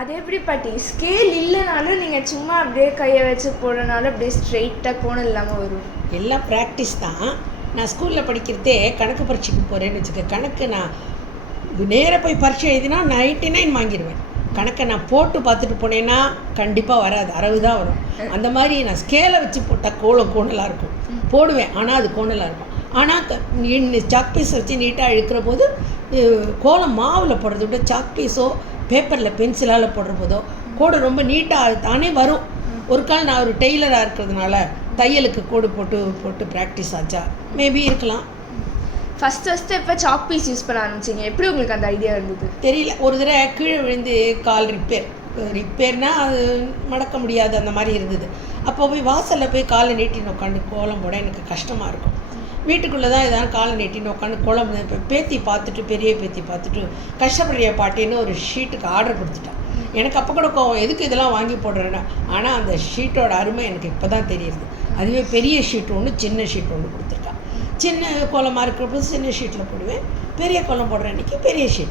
அது எப்படி பாட்டி ஸ்கேல் இல்லைனாலும் நீங்கள் சும்மா அப்படியே கையை வச்சு போடுறனாலும் அப்படியே ஸ்ட்ரெயிட்டாக கோணம் இல்லாமல் வரும்? எல்லாம் ப்ராக்டிஸ் தான். நான் ஸ்கூலில் படிக்கிறதே கணக்கு பரீட்சைக்கு போகிறேன்னு வச்சுக்க. கணக்கு நான் நேராக போய் பரீட்சை எழுதினா 99 வாங்கிடுவேன். கணக்கை நான் போட்டு பார்த்துட்டு போனேன்னா கண்டிப்பாக வராது, 60 தான் வரும். அந்த மாதிரி நான் ஸ்கேலை வச்சு போட்டால் கோணலாக இருக்கும். போடுவேன், ஆனால் அது கோணலாக இருக்கும். ஆனால் சாக் பீஸை வச்சு நீட்டாக இழுக்கிற போது கோலம் மாவில் போடுறத விட சாக் பீஸோ பேப்பரில் பென்சிலால் போடுற போதோ கோடு ரொம்ப நீட்டாக தானே வரும். ஒரு கால் நான் ஒரு டெய்லராக இருக்கிறதுனால தையலுக்கு கோடு போட்டு ப்ராக்டிஸ் ஆச்சா மேபி இருக்கலாம். ஃபஸ்ட்டு எப்போ சாக் பீஸ் யூஸ் பண்ண ஆரம்பிச்சிங்க? எப்படி உங்களுக்கு அந்த ஐடியா இருந்தது? தெரியல. ஒரு தடவை கீழே விழுந்து கால் ரிப்பேர்னால் அது மடக்க முடியாது, அந்த மாதிரி இருந்தது. அப்போ போய் வாசலில் போய் காலை நீட்டின்னு உட்காந்து கோலம் போட எனக்கு கஷ்டமாக இருக்கும். வீட்டுக்குள்ளே தான் எதாவது காலை நீட்டின்னு உட்காந்து கோலம் இப்போ பெரிய பேத்தி பார்த்துட்டு கஷ்டப்படுறிய பாட்டின்னு ஒரு ஷீட்டுக்கு ஆர்டர் கொடுத்துட்டான். எனக்கு அப்போ கூட கோவம், எதுக்கு இதெல்லாம் வாங்கி போடுறேன்னா. ஆனால் அந்த ஷீட்டோட அருமை எனக்கு இப்போ தான் தெரியுது. அதுவே பெரிய ஷீட் ஒன்று சின்ன ஷீட் ஒன்று கொடுத்துருக்கான். சின்ன கோலமாக இருக்கிறப்போ சின்ன ஷீட்டில் போடுவேன், பெரிய கோலம் போடுற அன்றைக்கி பெரிய ஷீட்.